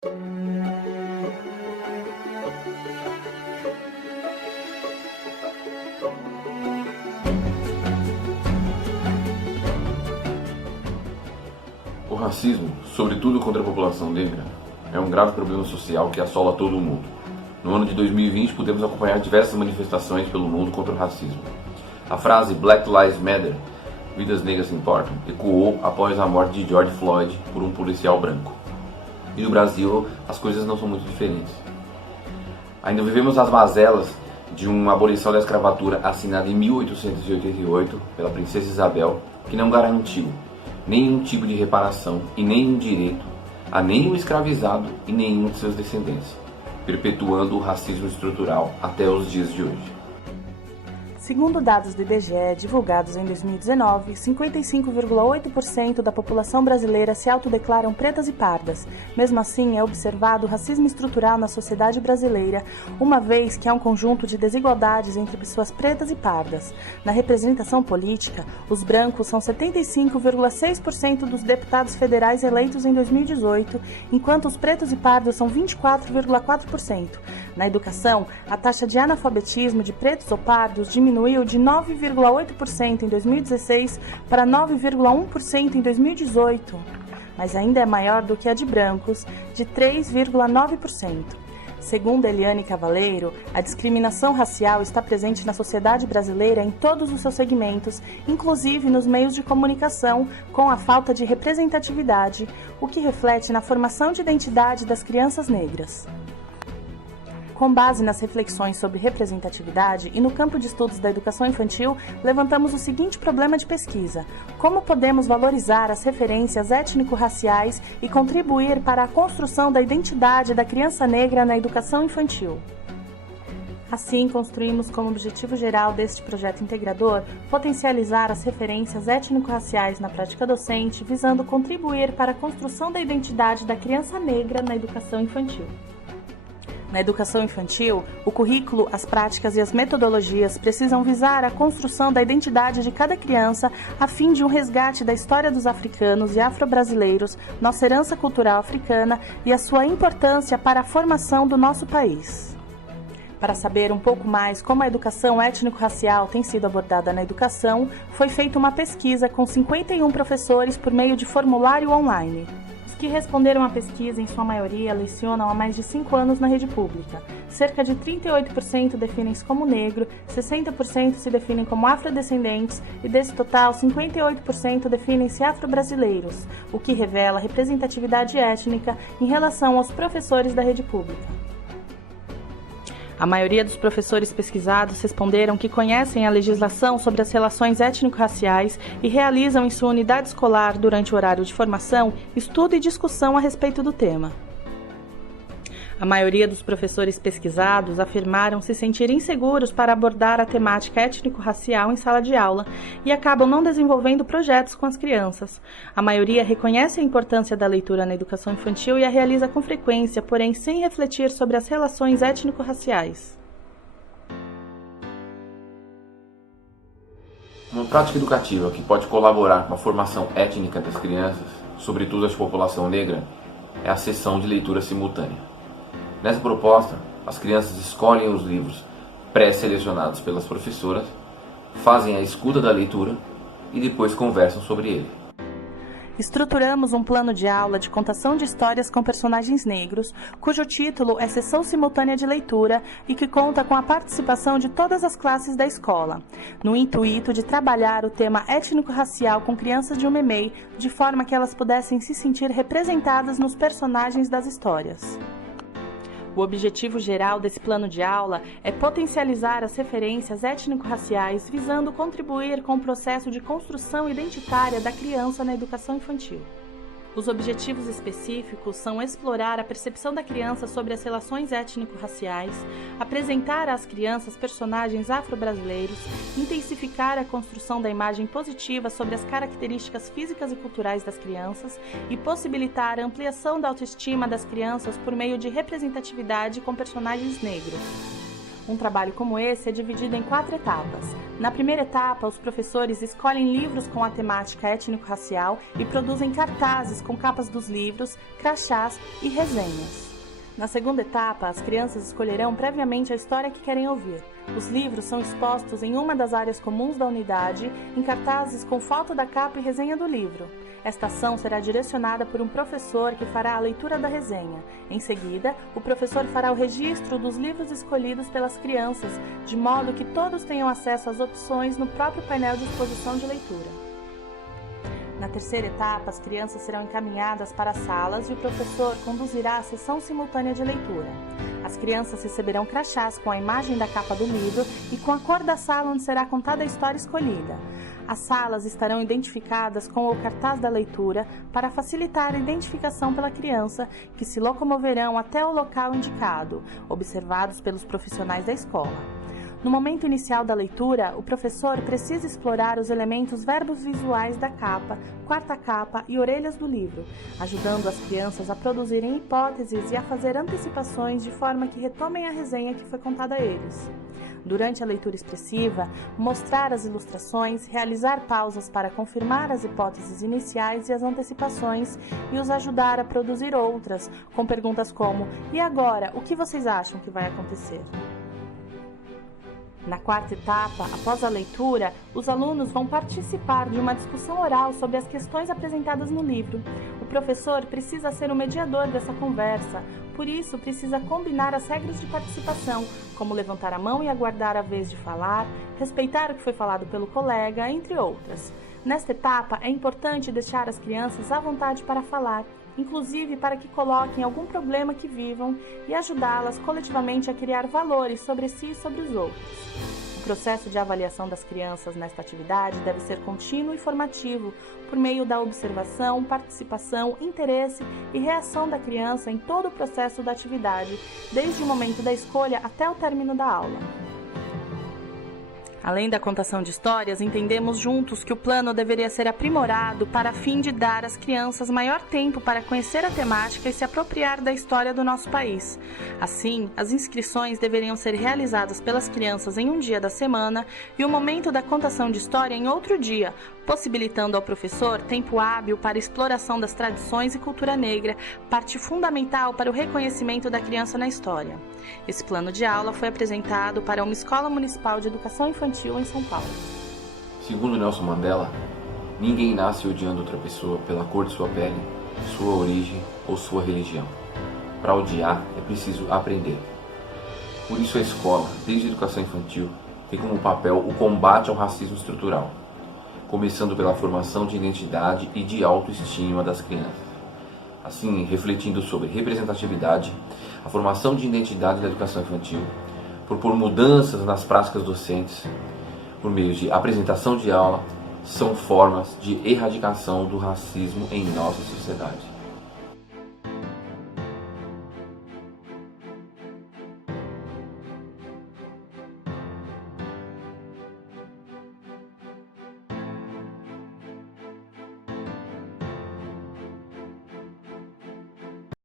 O racismo, sobretudo contra a população negra, é um grave problema social que assola todo o mundo. No ano de 2020, pudemos acompanhar diversas manifestações pelo mundo contra o racismo. A frase Black Lives Matter, vidas negras importam, ecoou após a morte de George Floyd por um policial branco. E no Brasil, as coisas não são muito diferentes. Ainda vivemos as mazelas de uma abolição da escravatura assinada em 1888 pela princesa Isabel, que não garantiu nenhum tipo de reparação e nenhum direito a nenhum escravizado e nenhum de seus descendentes, perpetuando o racismo estrutural até os dias de hoje. Segundo dados do IBGE divulgados em 2019, 55,8% da população brasileira se autodeclaram pretas e pardas. Mesmo assim, é observado o racismo estrutural na sociedade brasileira, uma vez que há um conjunto de desigualdades entre pessoas pretas e pardas. Na representação política, os brancos são 75,6% dos deputados federais eleitos em 2018, enquanto os pretos e pardos são 24,4%. Na educação, a taxa de analfabetismo de pretos ou pardos diminuiu de 9,8% em 2016 para 9,1% em 2018, mas ainda é maior do que a de brancos, de 3,9%. Segundo Eliane Cavaleiro, a discriminação racial está presente na sociedade brasileira em todos os seus segmentos, inclusive nos meios de comunicação, com a falta de representatividade, o que reflete na formação de identidade das crianças negras. Com base nas reflexões sobre representatividade e no campo de estudos da educação infantil, levantamos o seguinte problema de pesquisa: como podemos valorizar as referências étnico-raciais e contribuir para a construção da identidade da criança negra na educação infantil? Assim, construímos como objetivo geral deste projeto integrador potencializar as referências étnico-raciais na prática docente, visando contribuir para a construção da identidade da criança negra na educação infantil. Na educação infantil, o currículo, as práticas e as metodologias precisam visar a construção da identidade de cada criança a fim de um resgate da história dos africanos e afro-brasileiros, nossa herança cultural africana e a sua importância para a formação do nosso país. Para saber um pouco mais como a educação étnico-racial tem sido abordada na educação, foi feita uma pesquisa com 51 professores por meio de formulário online. Que responderam à pesquisa, em sua maioria, lecionam há mais de 5 anos na rede pública. Cerca de 38% definem-se como negro, 60% se definem como afrodescendentes e, desse total, 58% definem-se afro-brasileiros, o que revela representatividade étnica em relação aos professores da rede pública. A maioria dos professores pesquisados responderam que conhecem a legislação sobre as relações étnico-raciais e realizam em sua unidade escolar, durante o horário de formação, estudo e discussão a respeito do tema. A maioria dos professores pesquisados afirmaram se sentir inseguros para abordar a temática étnico-racial em sala de aula e acabam não desenvolvendo projetos com as crianças. A maioria reconhece a importância da leitura na educação infantil e a realiza com frequência, porém sem refletir sobre as relações étnico-raciais. Uma prática educativa que pode colaborar com a formação étnica das crianças, sobretudo as de população negra, é a sessão de leitura simultânea. Nessa proposta, as crianças escolhem os livros pré-selecionados pelas professoras, fazem a escuta da leitura e depois conversam sobre ele. Estruturamos um plano de aula de contação de histórias com personagens negros, cujo título é Sessão Simultânea de Leitura e que conta com a participação de todas as classes da escola, no intuito de trabalhar o tema étnico-racial com crianças de um MEMEI, de forma que elas pudessem se sentir representadas nos personagens das histórias. O objetivo geral desse plano de aula é potencializar as referências étnico-raciais, visando contribuir com o processo de construção identitária da criança na educação infantil. Os objetivos específicos são explorar a percepção da criança sobre as relações étnico-raciais, apresentar às crianças personagens afro-brasileiros, intensificar a construção da imagem positiva sobre as características físicas e culturais das crianças e possibilitar a ampliação da autoestima das crianças por meio de representatividade com personagens negros. Um trabalho como esse é dividido em 4 etapas. Na primeira etapa, os professores escolhem livros com a temática étnico-racial e produzem cartazes com capas dos livros, crachás e resenhas. Na segunda etapa, as crianças escolherão previamente a história que querem ouvir. Os livros são expostos em uma das áreas comuns da unidade, em cartazes com foto da capa e resenha do livro. Esta ação será direcionada por um professor que fará a leitura da resenha. Em seguida, o professor fará o registro dos livros escolhidos pelas crianças, de modo que todos tenham acesso às opções no próprio painel de exposição de leitura. Na terceira etapa, as crianças serão encaminhadas para as salas e o professor conduzirá a sessão simultânea de leitura. As crianças receberão crachás com a imagem da capa do livro e com a cor da sala onde será contada a história escolhida. As salas estarão identificadas com o cartaz da leitura para facilitar a identificação pela criança, que se locomoverão até o local indicado, observados pelos profissionais da escola. No momento inicial da leitura, o professor precisa explorar os elementos verbos visuais da capa, quarta capa e orelhas do livro, ajudando as crianças a produzirem hipóteses e a fazer antecipações de forma que retomem a resenha que foi contada a eles. Durante a leitura expressiva, mostrar as ilustrações, realizar pausas para confirmar as hipóteses iniciais e as antecipações e os ajudar a produzir outras, com perguntas como: "E agora, o que vocês acham que vai acontecer?" Na quarta etapa, após a leitura, os alunos vão participar de uma discussão oral sobre as questões apresentadas no livro. O professor precisa ser o mediador dessa conversa, por isso precisa combinar as regras de participação, como levantar a mão e aguardar a vez de falar, respeitar o que foi falado pelo colega, entre outras. Nesta etapa, é importante deixar as crianças à vontade para falar, inclusive para que coloquem algum problema que vivam e ajudá-las coletivamente a criar valores sobre si e sobre os outros. O processo de avaliação das crianças nesta atividade deve ser contínuo e formativo, por meio da observação, participação, interesse e reação da criança em todo o processo da atividade, desde o momento da escolha até o término da aula. Além da contação de histórias, entendemos juntos que o plano deveria ser aprimorado para a fim de dar às crianças maior tempo para conhecer a temática e se apropriar da história do nosso país. Assim, as inscrições deveriam ser realizadas pelas crianças em um dia da semana e o momento da contação de história em outro dia, possibilitando ao professor tempo hábil para a exploração das tradições e cultura negra, parte fundamental para o reconhecimento da criança na história. Esse plano de aula foi apresentado para uma escola municipal de educação infantil em São Paulo. Segundo Nelson Mandela, ninguém nasce odiando outra pessoa pela cor de sua pele, sua origem ou sua religião. Para odiar é preciso aprender. Por isso a escola, desde a educação infantil, tem como papel o combate ao racismo estrutural, começando pela formação de identidade e de autoestima das crianças. Assim, refletindo sobre representatividade, a formação de identidade da educação infantil, propor mudanças nas práticas docentes, por meio de apresentação de aula, são formas de erradicação do racismo em nossa sociedade.